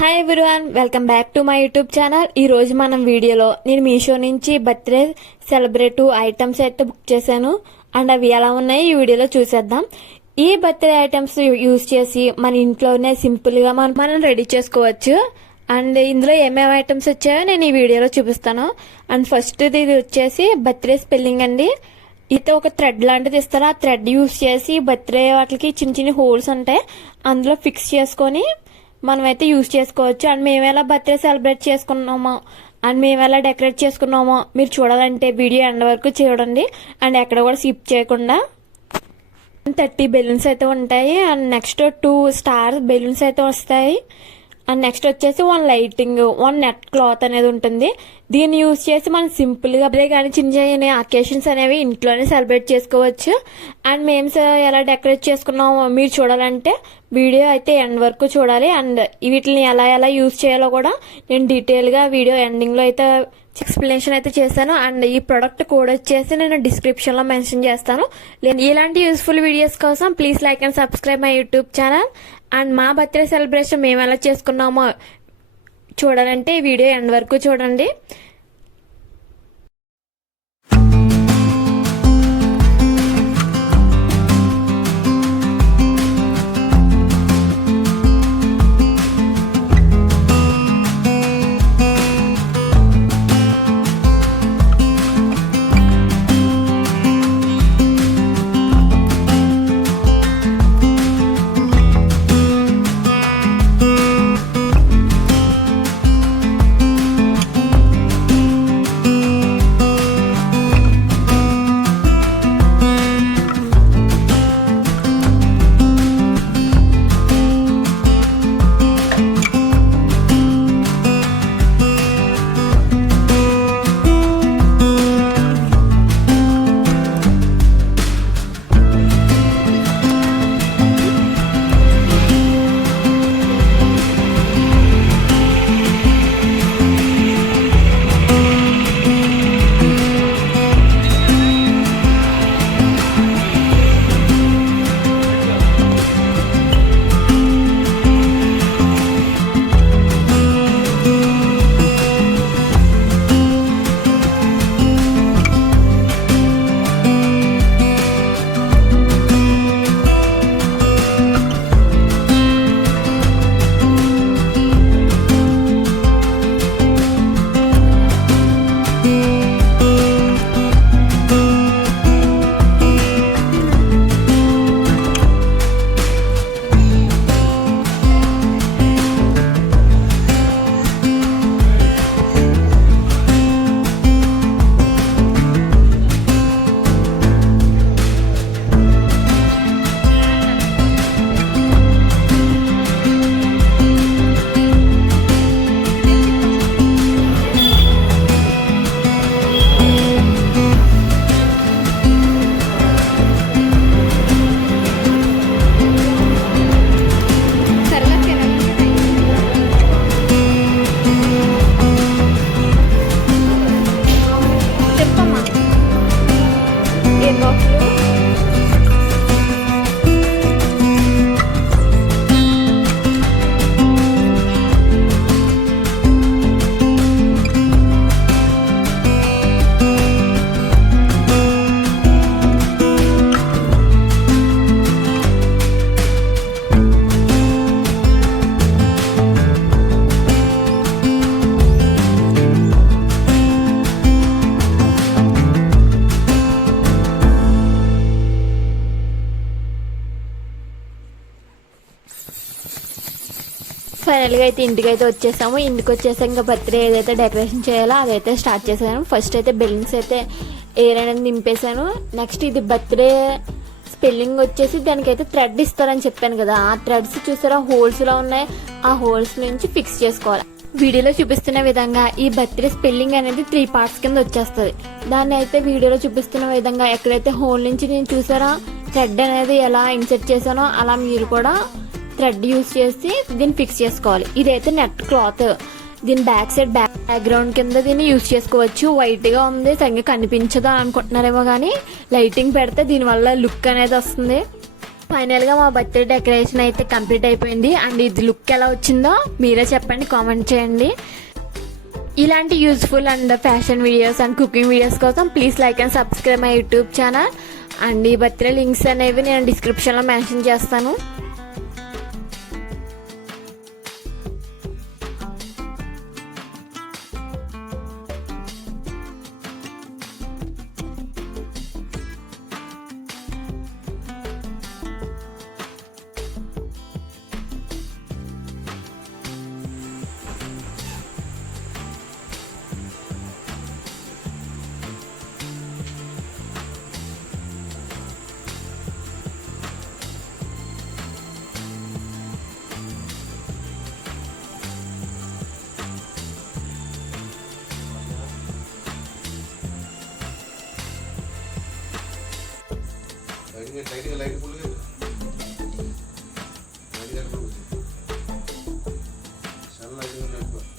Hi everyone, welcome back to my YouTube channel. ఈ రోజు మనం వీడియోలో నేను మీషో నుంచి బర్త్డే సెలబ్రేటివ్ ఐటమ్స్ అయితే బుక్ చేశాను అండ్ అవి ఎలా ఉన్నాయి ఈ వీడియోలో చూసేద్దాం. ఈ బర్త్డే ఐటమ్స్ యూజ్ చేసి మన ఇంట్లోనే సింపుల్ గా మనం రెడీ చేసుకోవచ్చు. అండ్ ఇందులో ఏమేమి ఐటమ్స్ వచ్చాయో నేను ఈ వీడియోలో చూపిస్తాను. అండ్ ఫస్ట్ ఇది వచ్చేసి బర్త్డే స్పెల్లింగ్ అండి. అయితే ఒక థ్రెడ్ లాంటిది ఇస్తారు. ఆ థ్రెడ్ యూజ్ చేసి బర్త్డే వాటికి చిన్న చిన్న హోల్స్ ఉంటాయి, అందులో ఫిక్స్ చేసుకొని మనమైతే యూజ్ చేసుకోవచ్చు. అండ్ మేము ఎలా బర్త్డే సెలబ్రేట్ చేసుకున్నామో అండ్ మేము ఎలా డెకరేట్ చేసుకున్నామో మీరు చూడాలంటే వీడియో ఎండ్ వరకు చూడండి అండ్ ఎక్కడ కూడా స్కిప్ చేయకుండా. 30 బెలూన్స్ అయితే ఉంటాయి అండ్ నెక్స్ట్ 2 స్టార్ బెలూన్స్ అయితే వస్తాయి. అండ్ నెక్స్ట్ వచ్చేసి 1 లైటింగ్, 1 నెట్ క్లాత్ అనేది ఉంటుంది. దీన్ని యూజ్ చేసి మనం సింపుల్ గా కానీ చిన్న చిన్న అకేషన్స్ అనేవి ఇంట్లోనే సెలబ్రేట్ చేసుకోవచ్చు. అండ్ మేము ఎలా డెకరేట్ చేసుకున్నామో మీరు చూడాలంటే వీడియో అయితే ఎండ్ వరకు చూడాలి. అండ్ వీటిని ఎలా ఎలా యూజ్ చేయాలో కూడా నేను డీటెయిల్ గా వీడియో ఎండింగ్ లో అయితే ఎక్స్ప్లెనేషన్ అయితే చేశాను. అండ్ ఈ ప్రొడక్ట్ కోడ్ వచ్చేసి నేను డిస్క్రిప్షన్ లో మెన్షన్ చేస్తాను. ఇలాంటి యూస్ఫుల్ వీడియోస్ కోసం please like and subscribe my YouTube channel. And మా బర్త్డే సెలబ్రేషన్ మేము ఎలా చేసుకున్నామో చూడాలంటే ఈ వీడియో ఎండ్ వరకు చూడండి. ఫైనల్ గా అయితే ఇంటికి అయితే వచ్చేసాము. ఇంటికి వచ్చేసాక ఇంకా బర్త్డే ఏదైతే డెకరేషన్ చేయాలో అదైతే స్టార్ట్ చేశాను. ఫస్ట్ అయితే బెలూన్స్ అయితే ఎయిర్ అనేది నింపేశాను. నెక్స్ట్ ఇది బర్త్డే స్పెల్లింగ్ వచ్చేసి దానికైతే థ్రెడ్ ఇస్తారని చెప్పాను కదా, ఆ థ్రెడ్స్ చూసారా హోల్స్ లో ఉన్నాయి, ఆ హోల్స్ నుంచి ఫిక్స్ చేసుకోవాలి. వీడియోలో చూపిస్తున్న విధంగా ఈ బర్త్డే స్పెల్లింగ్ అనేది 3 పార్ట్స్ కింద వచ్చేస్తుంది. దాన్ని అయితే వీడియోలో చూపిస్తున్న విధంగా ఎక్కడైతే హోల్ నుంచి నేను చూసారా థ్రెడ్ అనేది ఎలా ఇన్సెర్ట్ చేశానో అలా మీరు కూడా థ్రెడ్ యూజ్ చేసి దీన్ని ఫిక్స్ చేసుకోవాలి. ఇదైతే నెట్ క్లాత్, దీని బ్యాక్ సైడ్ బ్యాక్గ్రౌండ్ కింద దీన్ని యూజ్ చేసుకోవచ్చు. వైట్ గా ఉంది, సరిగ్గా కనిపించదు అనుకుంటున్నారేమో, కానీ లైటింగ్ పెడితే దీనివల్ల లుక్ అనేది వస్తుంది. ఫైనల్ గా మా బర్త్డే డెకరేషన్ అయితే కంప్లీట్ అయిపోయింది. అండ్ ఇది లుక్ ఎలా వచ్చిందో మీరే చెప్పండి, కామెంట్ చేయండి. ఇలాంటి useful and fashion videos and cooking videos కోసం please like and subscribe my YouTube channel. And ఈ బర్త్డే లింక్స్ అనేవి నేను డిస్క్రిప్షన్లో మెన్షన్ చేస్తాను. లైట్ ఫుల్ చాలా లైట్